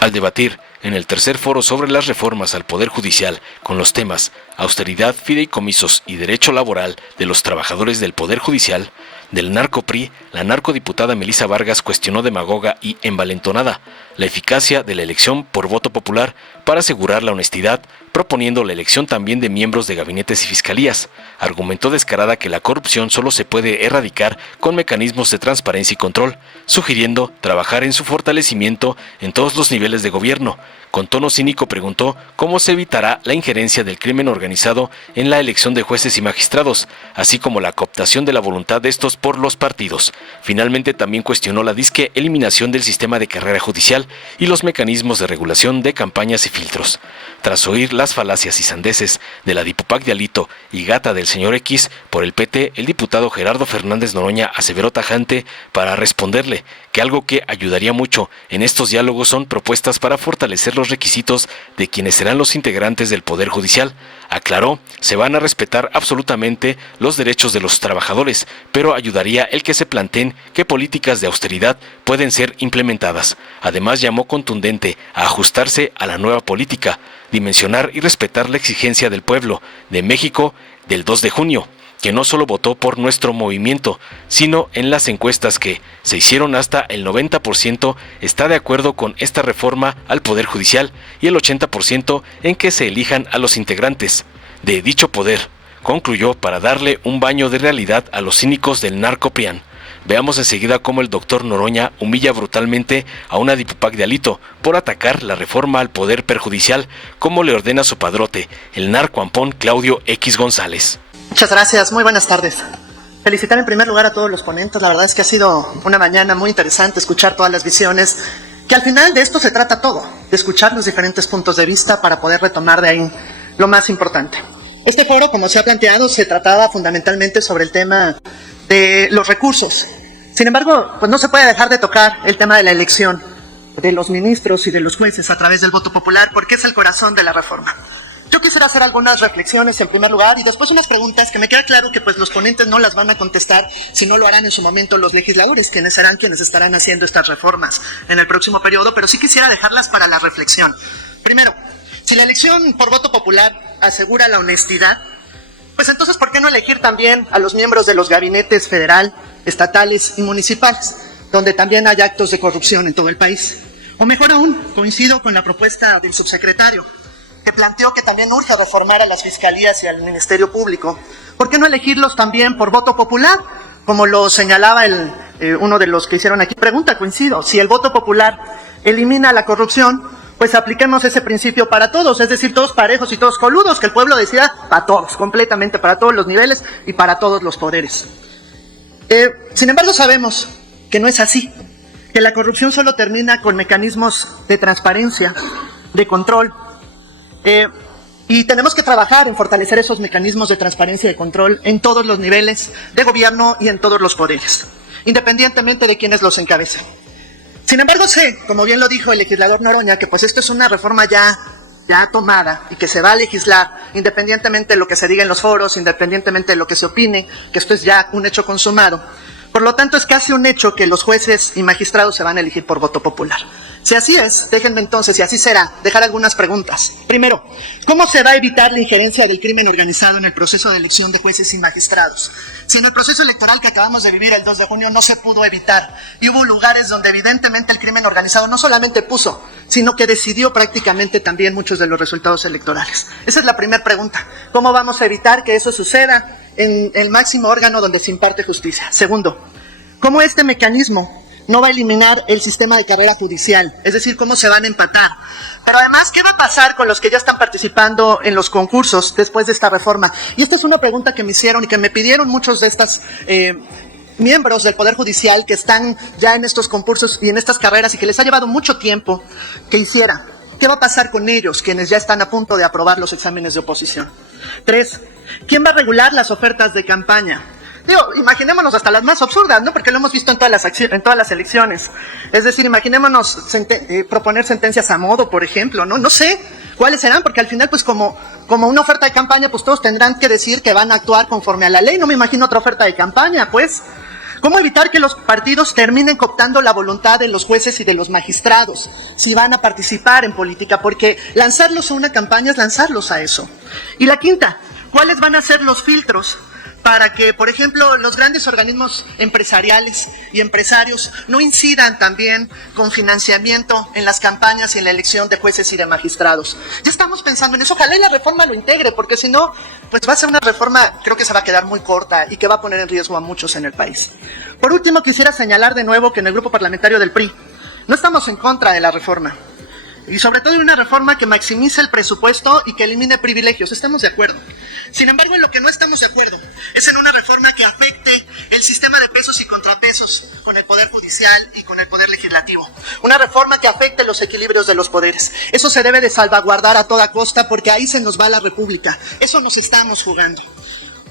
Al debatir en el tercer foro sobre las reformas al Poder Judicial con los temas austeridad, fideicomisos y derecho laboral de los trabajadores del Poder Judicial, del narco-PRI, la narcodiputada Melissa Vargas cuestionó demagoga y envalentonada la eficacia de la elección por voto popular para asegurar la honestidad, proponiendo la elección también de miembros de gabinetes y fiscalías. Argumentó descarada que la corrupción solo se puede erradicar con mecanismos de transparencia y control, sugiriendo trabajar en su fortalecimiento en todos los niveles de gobierno. Con tono cínico preguntó cómo se evitará la injerencia del crimen organizado en la elección de jueces y magistrados, así como la cooptación de la voluntad de estos por los partidos. Finalmente también cuestionó la disque eliminación del sistema de carrera judicial y los mecanismos de regulación de campañas y filtros. Tras oír las falacias y sandeces de la Dipupac de Alito y gata del señor X por el PT, el diputado Gerardo Fernández Noroña aseveró tajante para responderle que algo que ayudaría mucho en estos diálogos son propuestas para fortalecer los requisitos de quienes serán los integrantes del Poder Judicial. Aclaró, se van a respetar absolutamente los derechos de los trabajadores, pero ayudaría el que se planteen qué políticas de austeridad pueden ser implementadas. Además, llamó contundente a ajustarse a la nueva política, dimensionar y respetar la exigencia del pueblo de México del 2 de junio, que no solo votó por nuestro movimiento, sino en las encuestas que se hicieron hasta el 90% está de acuerdo con esta reforma al Poder Judicial y el 80% en que se elijan a los integrantes de dicho poder, concluyó para darle un baño de realidad a los cínicos del narco-PRIAN. Veamos enseguida cómo el doctor Noroña humilla brutalmente a una Dipupac de Alito por atacar la reforma al Poder Perjudicial, como le ordena su padrote, el narcoampón Claudio X González. Muchas gracias, muy buenas tardes. Felicitar en primer lugar a todos los ponentes, la verdad es que ha sido una mañana muy interesante escuchar todas las visiones, que al final de esto se trata todo, de escuchar los diferentes puntos de vista para poder retomar de ahí lo más importante. Este foro, como se ha planteado, se trataba fundamentalmente sobre el tema de los recursos. Sin embargo, pues no se puede dejar de tocar el tema de la elección de los ministros y de los jueces a través del voto popular, porque es el corazón de la reforma. Yo quisiera hacer algunas reflexiones en primer lugar y después unas preguntas que me queda claro que pues los ponentes no las van a contestar, si no lo harán en su momento los legisladores, quienes serán quienes estarán haciendo estas reformas en el próximo periodo, pero sí quisiera dejarlas para la reflexión. Primero, si la elección por voto popular asegura la honestidad, pues entonces ¿por qué no elegir también a los miembros de los gabinetes federal, estatales y municipales, donde también hay actos de corrupción en todo el país? O mejor aún, coincido con la propuesta del subsecretario, que planteó que también urge reformar a las fiscalías y al Ministerio Público. ¿Por qué no elegirlos también por voto popular? Como lo señalaba uno de los que hicieron aquí pregunta, coincido. Si el voto popular elimina la corrupción, pues apliquemos ese principio para todos, es decir, todos parejos y todos coludos, que el pueblo decida para todos, completamente, para todos los niveles y para todos los poderes. Sin embargo, sabemos que no es así, que la corrupción solo termina con mecanismos de transparencia, de control, y tenemos que trabajar en fortalecer esos mecanismos de transparencia y de control en todos los niveles de gobierno y en todos los poderes, independientemente de quienes los encabezan. Sin embargo, sé, como bien lo dijo el legislador Noroña, que pues esto es una reforma ya tomada y que se va a legislar independientemente de lo que se diga en los foros, independientemente de lo que se opine, que esto es ya un hecho consumado. Por lo tanto, es casi un hecho que los jueces y magistrados se van a elegir por voto popular. Si así es, déjenme entonces, y así será, dejar algunas preguntas. Primero, ¿cómo se va a evitar la injerencia del crimen organizado en el proceso de elección de jueces y magistrados? Si en el proceso electoral que acabamos de vivir el 2 de junio no se pudo evitar, y hubo lugares donde evidentemente el crimen organizado no solamente puso, sino que decidió prácticamente también muchos de los resultados electorales. Esa es la primera pregunta. ¿Cómo vamos a evitar que eso suceda en el máximo órgano donde se imparte justicia? Segundo, ¿cómo este mecanismo no va a eliminar el sistema de carrera judicial? Es decir, ¿cómo se van a empatar? Pero además, ¿qué va a pasar con los que ya están participando en los concursos después de esta reforma? Y esta es una pregunta que me hicieron y que me pidieron muchos de estas miembros del Poder Judicial que están ya en estos concursos y en estas carreras y que les ha llevado mucho tiempo que hiciera. ¿Qué va a pasar con ellos, quienes ya están a punto de aprobar los exámenes de oposición? 3. ¿Quién va a regular las ofertas de campaña? Digo, imaginémonos hasta las más absurdas, ¿no? Porque lo hemos visto en todas las elecciones. Es decir, imaginémonos proponer sentencias a modo, por ejemplo, ¿no? No sé cuáles serán, porque al final, pues como una oferta de campaña, pues todos tendrán que decir que van a actuar conforme a la ley. No me imagino otra oferta de campaña, pues. ¿Cómo evitar que los partidos terminen cooptando la voluntad de los jueces y de los magistrados si van a participar en política? Porque lanzarlos a una campaña es lanzarlos a eso. Y la quinta, ¿cuáles van a ser los filtros para que, por ejemplo, los grandes organismos empresariales y empresarios no incidan también con financiamiento en las campañas y en la elección de jueces y de magistrados? Ya estamos pensando en eso. Ojalá y la reforma lo integre, porque si no, pues va a ser una reforma, creo que se va a quedar muy corta y que va a poner en riesgo a muchos en el país. Por último, quisiera señalar de nuevo que en el grupo parlamentario del PRI no estamos en contra de la reforma. Y sobre todo en una reforma que maximice el presupuesto y que elimine privilegios. Estamos de acuerdo. Sin embargo, en lo que no estamos de acuerdo es en una reforma que afecte el sistema de pesos y contrapesos con el Poder Judicial y con el Poder Legislativo. Una reforma que afecte los equilibrios de los poderes. Eso se debe de salvaguardar a toda costa, porque ahí se nos va la República. Eso nos estamos jugando.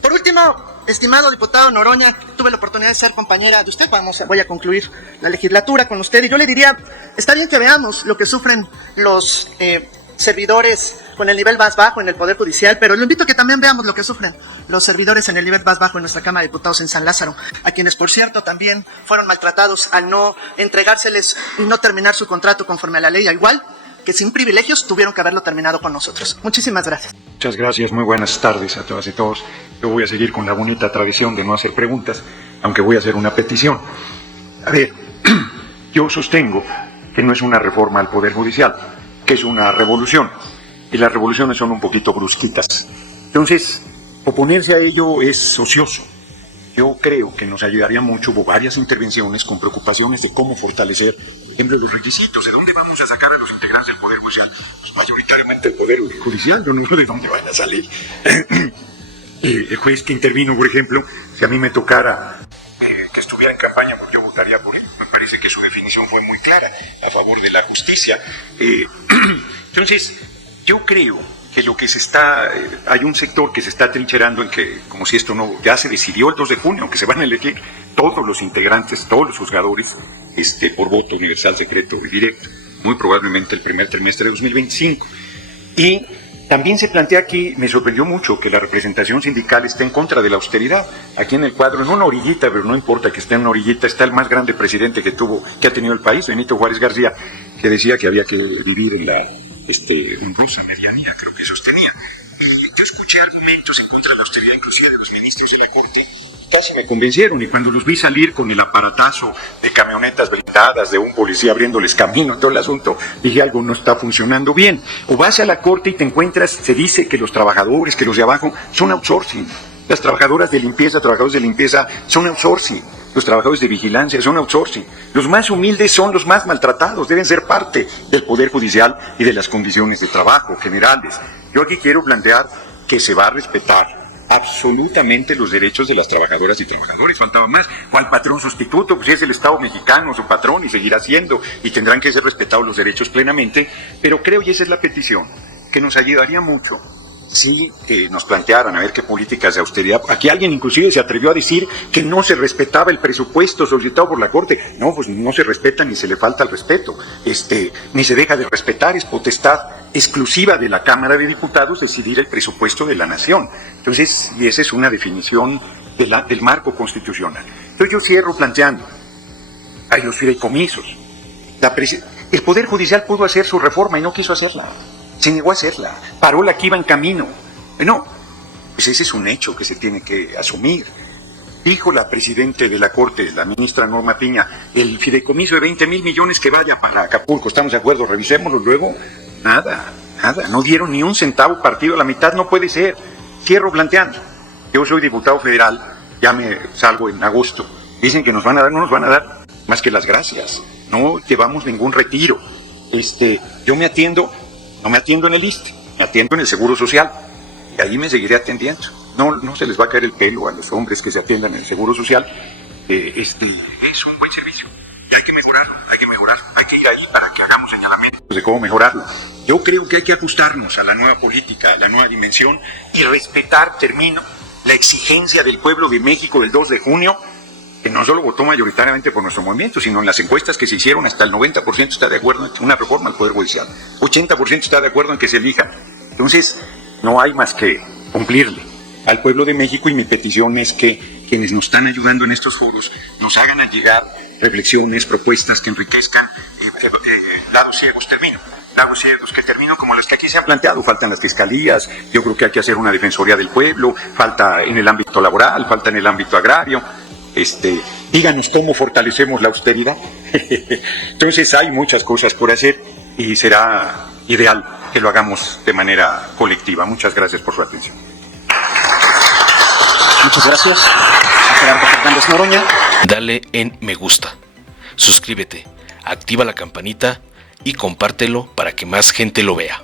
Por último, estimado diputado Noroña, tuve la oportunidad de ser compañera de usted. Voy a concluir la legislatura con usted, y yo le diría, está bien que veamos lo que sufren los servidores con el nivel más bajo en el Poder Judicial, pero lo invito a que también veamos lo que sufren los servidores en el nivel más bajo en nuestra Cámara de Diputados en San Lázaro, a quienes, por cierto, también fueron maltratados al no entregárseles y no terminar su contrato conforme a la ley, al igual que sin privilegios tuvieron que haberlo terminado con nosotros. Muchísimas gracias. Muchas gracias, muy buenas tardes a todas y todos. Yo voy a seguir con la bonita tradición de no hacer preguntas, aunque voy a hacer una petición. A ver, yo sostengo que no es una reforma al Poder Judicial, que es una revolución, y las revoluciones son un poquito brusquitas. Entonces, oponerse a ello es ocioso. Yo creo que nos ayudaría mucho. Hubo varias intervenciones con preocupaciones de cómo fortalecer, por ejemplo, los requisitos. ¿De dónde vamos a sacar a los integrantes del Poder Judicial? Pues mayoritariamente el Poder Judicial. Yo no sé de dónde van a salir. El juez que intervino, por ejemplo, si a mí me tocara que estuviera en campaña, pues yo votaría por él. Me parece que su definición fue muy clara, a favor de la justicia. Entonces, yo creo que lo que se está, hay un sector que se está trincherando en que, como si esto no, ya se decidió el 2 de junio, que se van a elegir todos los integrantes, todos los juzgadores, por voto universal, secreto y directo, muy probablemente el primer trimestre de 2025. Y también se plantea aquí, me sorprendió mucho, que la representación sindical está en contra de la austeridad. Aquí en el cuadro, en una orillita, pero no importa que esté en una orillita, está el más grande presidente que ha tenido el país, Benito Juárez García, que decía que había que vivir en la honrosa medianía, creo que sostenía. Y yo escuché argumentos en contra de la austeridad, inclusive de los ministros de la Corte, casi me convencieron, y cuando los vi salir con el aparatazo de camionetas blindadas, de un policía abriéndoles camino, todo el asunto, dije, algo no está funcionando bien. O vas a la Corte y te encuentras, se dice que los trabajadores, que los de abajo, son outsourcing. Las trabajadoras de limpieza, trabajadores de limpieza, son outsourcing. Los trabajadores de vigilancia son outsourcing. Los más humildes son los más maltratados, deben ser parte del Poder Judicial y de las condiciones de trabajo generales. Yo aquí quiero plantear que se va a respetar absolutamente los derechos de las trabajadoras y trabajadores, faltaba más. O al patrón sustituto, pues es el Estado mexicano su patrón y seguirá siendo, y tendrán que ser respetados los derechos plenamente, pero creo, y esa es la petición, que nos ayudaría mucho si nos plantearan a ver qué políticas de austeridad. Aquí alguien inclusive se atrevió a decir que no se respetaba el presupuesto solicitado por la Corte. No, pues no se respeta ni se le falta el respeto, ni se deja de respetar. Es potestad exclusiva de la Cámara de Diputados decidir el presupuesto de la nación. Entonces, y esa es una definición del marco constitucional. Entonces yo cierro planteando, hay los fideicomisos. El Poder Judicial pudo hacer su reforma y no quiso hacerla. Se negó a hacerla, paró la que iba en camino. Bueno, pues ese es un hecho que se tiene que asumir. Dijo la presidenta de la Corte, la ministra Norma Piña, el fideicomiso de 20,000 millones que vaya para Acapulco, ¿estamos de acuerdo? Revisémoslo luego. Nada, no dieron ni un centavo partido, la mitad no puede ser. Cierro planteando, yo soy diputado federal, ya me salgo en agosto. Dicen que nos van a dar, no nos van a dar más que las gracias. No llevamos ningún retiro. Yo no me atiendo en el ISSSTE, me atiendo en el Seguro Social, y ahí me seguiré atendiendo. No se les va a caer el pelo a los hombres que se atiendan en el Seguro Social. Es un buen servicio. Hay que mejorarlo, hay que ir ahí para que hagamos señalamientos de cómo mejorarlo. Yo creo que hay que ajustarnos a la nueva política, a la nueva dimensión, y respetar, la exigencia del pueblo de México del 2 de junio, que no solo votó mayoritariamente por nuestro movimiento, sino en las encuestas que se hicieron hasta el 90% está de acuerdo en una reforma al Poder Judicial, 80% está de acuerdo en que se elija. Entonces, no hay más que cumplirle al pueblo de México, y mi petición es que quienes nos están ayudando en estos foros nos hagan llegar reflexiones, propuestas que enriquezcan lados ciegos que termino como los que aquí se han planteado. Faltan las fiscalías, yo creo que hay que hacer una defensoría del pueblo, falta en el ámbito laboral, falta en el ámbito agrario. Díganos cómo fortalecemos la austeridad. Entonces hay muchas cosas por hacer y será ideal que lo hagamos de manera colectiva. Muchas gracias por su atención. Muchas gracias a Gerardo Fernández Noroña. Dale en me gusta, suscríbete, activa la campanita y compártelo para que más gente lo vea.